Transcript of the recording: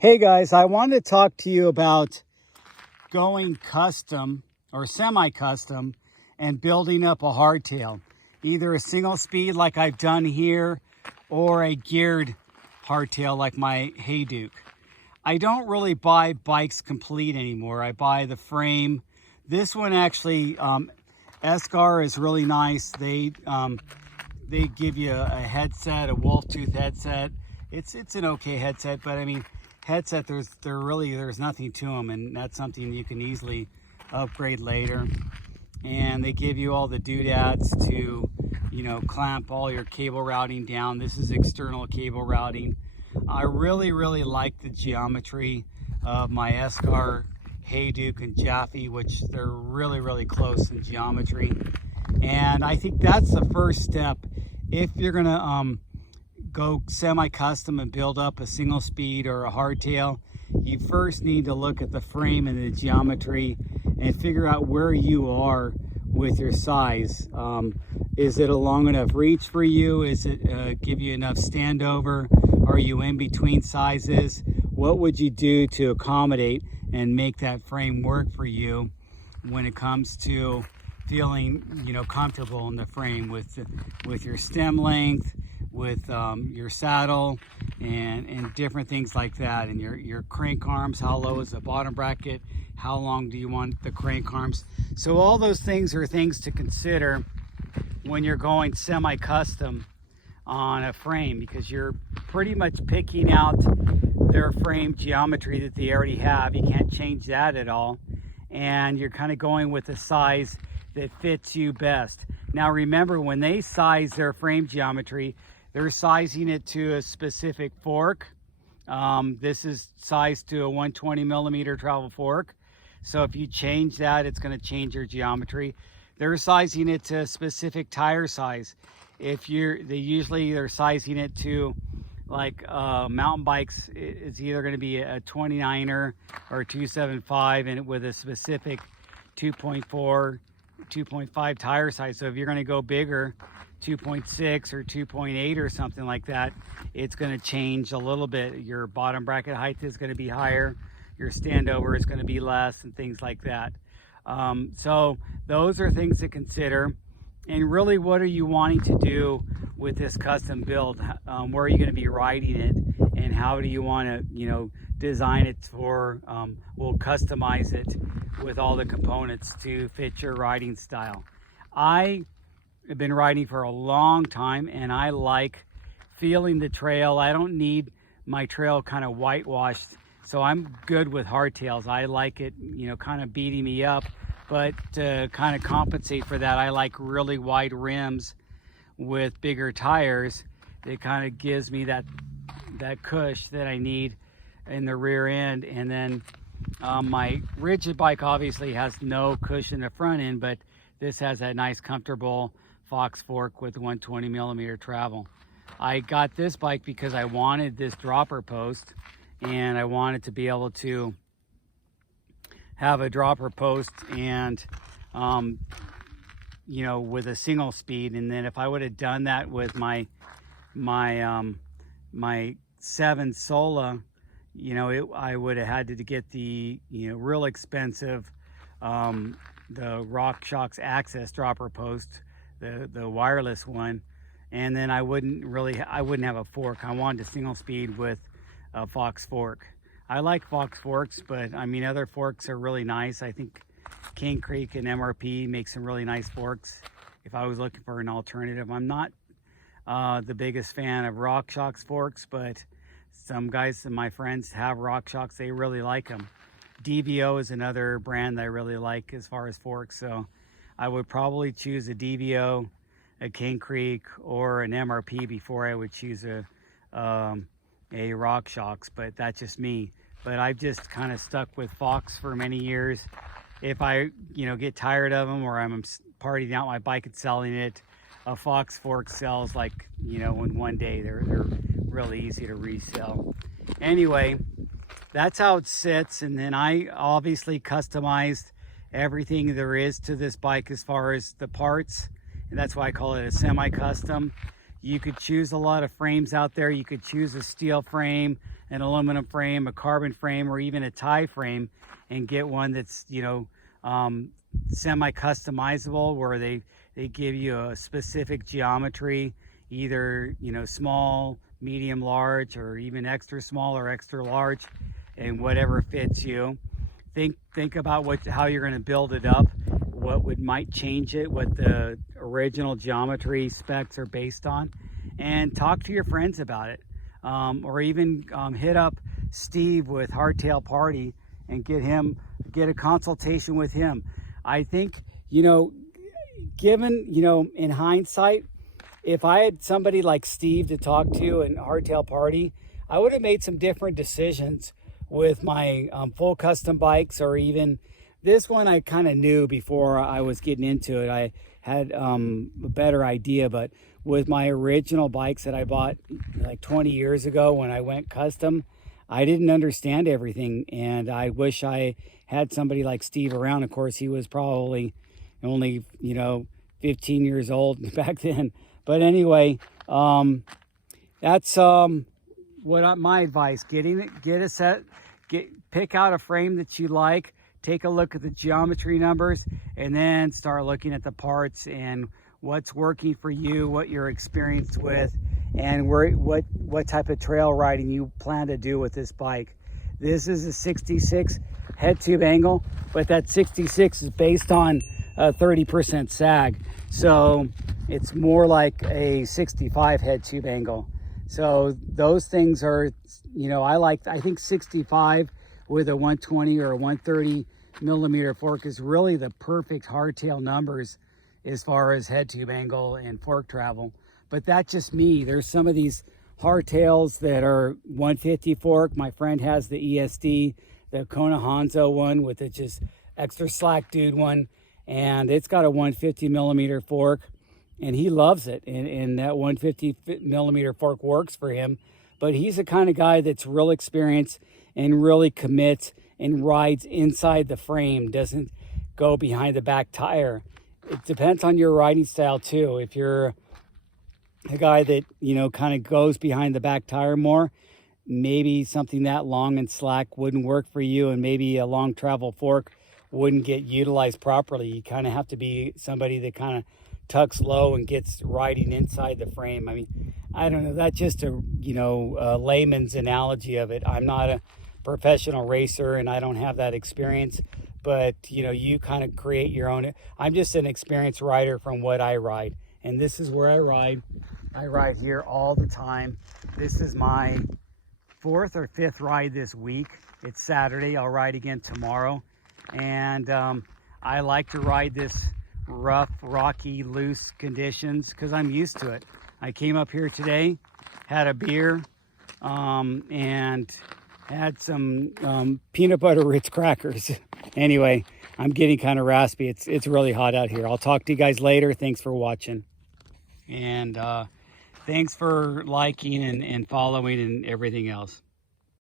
Hey guys, I wanted to talk to you about going custom or semi-custom and building up a hardtail. Either a single speed like I've done here or a geared hardtail like my Hey Duke. I don't really buy bikes complete anymore. I buy the frame. This one actually, Escar is really nice. They give you a headset, a wolf tooth headset. It's an okay headset, but I mean, headset, there's nothing to them, and that's something you can easily upgrade later. And they give you all the doodads to, clamp all your cable routing down. This is external cable routing. I really like the geometry of my Escar, Hey Duke, and Jaffe, which they're really close in geometry. And I think that's the first step if you're gonna go semi-custom and build up a single speed or a hardtail. You first need to look at the frame and the geometry and figure out where you are with your size. Is it a long enough reach for you? Is it give you enough standover? Are you in between sizes? What would you do to accommodate and make that frame work for you when it comes to feeling comfortable in the frame with your stem length, with your saddle, and different things like that, and your crank arms. How low is the bottom bracket? How long do you want the crank arms? So all those things are things to consider when you're going semi-custom on a frame, because you're pretty much picking out their frame geometry that they already have. You can't change that at all, and you're kind of going with the size that fits you best. Now remember, when they size their frame geometry, they're sizing it to a specific fork. This is sized to a 120 millimeter travel fork. So if you change that, it's going to change your geometry. They're sizing it to a specific tire size. They're sizing it to, like mountain bikes, it's either going to be a 29er or a 275, and with a specific 2.4, 2.5 tire size. So if you're going to go bigger, 2.6 or 2.8 or something like that, it's going to change a little bit. Your bottom bracket height is going to be higher, your standover is going to be less, and things like that. So those are things to consider. And really, what are you wanting to do with this custom build? Where are you going to be riding it, and how do you want to design it for, we'll customize it with all the components to fit your riding style. I have been riding for a long time, and I like feeling the trail. I don't need my trail kind of whitewashed, so I'm good with hardtails. I like it, kind of beating me up, but to kind of compensate for that, I like really wide rims with bigger tires. It kind of gives me that cush that I need in the rear end. And then my rigid bike obviously has no cushion in the front end, but this has that nice comfortable Fox fork with 120 millimeter travel. I got this bike because I wanted this dropper post, and I wanted to be able to have a dropper post and with a single speed. And then if I would have done that with my 7 Sola, I would have had to get the real expensive the RockShox Access dropper post, the wireless one, and then I wouldn't have a fork. I wanted a single speed with a Fox fork. I like Fox forks, but I mean, other forks are really nice. I think Cane Creek and MRP make some really nice forks if I was looking for an alternative. I'm not the biggest fan of RockShox forks, but some guys and my friends have RockShox. They really like them. DVO is another brand that I really like as far as forks, so I would probably choose a DVO, a Cane Creek, or an MRP before I would choose a RockShox, but that's just me. But I've just kind of stuck with Fox for many years. If I get tired of them, or I'm partying out my bike and selling it, a Fox fork sells like in one day. They're really easy to resell. Anyway, that's how it sits. And then I obviously customized everything there is to this bike as far as the parts, and that's why I call it a semi-custom. You could choose a lot of frames out there. You could choose a steel frame, an aluminum frame, a carbon frame, or even a tie frame, and get one that's, you know, semi-customizable, where they give you a specific geometry, either, you know, small, medium, large, or even extra small or extra large, and whatever fits you. Think about how you're going to build it up, what might change it, what the original geometry specs are based on, and talk to your friends about it, or even hit up Steve with Hardtail Party and get a consultation with him. I think, you know, given, you know, in hindsight, if I had somebody like Steve to talk to in Hardtail Party, I would have made some different decisions with my full custom bikes, or even this one I kind of knew before I was getting into it. I had a better idea, but with my original bikes that I bought like 20 years ago when I went custom, I didn't understand everything, and I wish I had somebody like Steve around. Of course, he was probably only, you know, 15 years old back then. But anyway, that's my advice. Pick out a frame that you like, take a look at the geometry numbers, and then start looking at the parts and what's working for you, what you're experienced with, and what type of trail riding you plan to do with this bike. This is a 66 head tube angle, but that 66 is based on a 30% sag. So it's more like a 65 head tube angle. So those things are, you know, I think 65 with a 120 or a 130 millimeter fork is really the perfect hardtail numbers as far as head tube angle and fork travel. But that's just me. There's some of these hardtails that are 150 fork. My friend has the ESD, the Kona Hanzo one with the just extra slack dude one, and it's got a 150 millimeter fork, and he loves it, and that 150 millimeter fork works for him. But he's the kind of guy that's real experienced and really commits and rides inside the frame, doesn't go behind the back tire. It depends on your riding style too. If you're a guy that, you know, kind of goes behind the back tire more, maybe something that long and slack wouldn't work for you, and maybe a long travel fork wouldn't get utilized properly. You kind of have to be somebody that kind of tucks low and gets riding inside the frame. I mean, I don't know, that's just a, you know, a layman's analogy of it. I'm not a professional racer and I don't have that experience, but you know, you kind of create your own. I'm just an experienced rider from what I ride, and this is where I ride. I ride here all the time. This is my 4th or 5th ride this week. It's Saturday. I'll ride again tomorrow, and I like to ride this rough, rocky, loose conditions because I'm used to it. I came up here today, had a beer, and had some peanut butter Ritz crackers. Anyway, I'm getting kind of raspy. It's really hot out here. I'll talk to you guys later. Thanks for watching, and thanks for liking and following and everything else.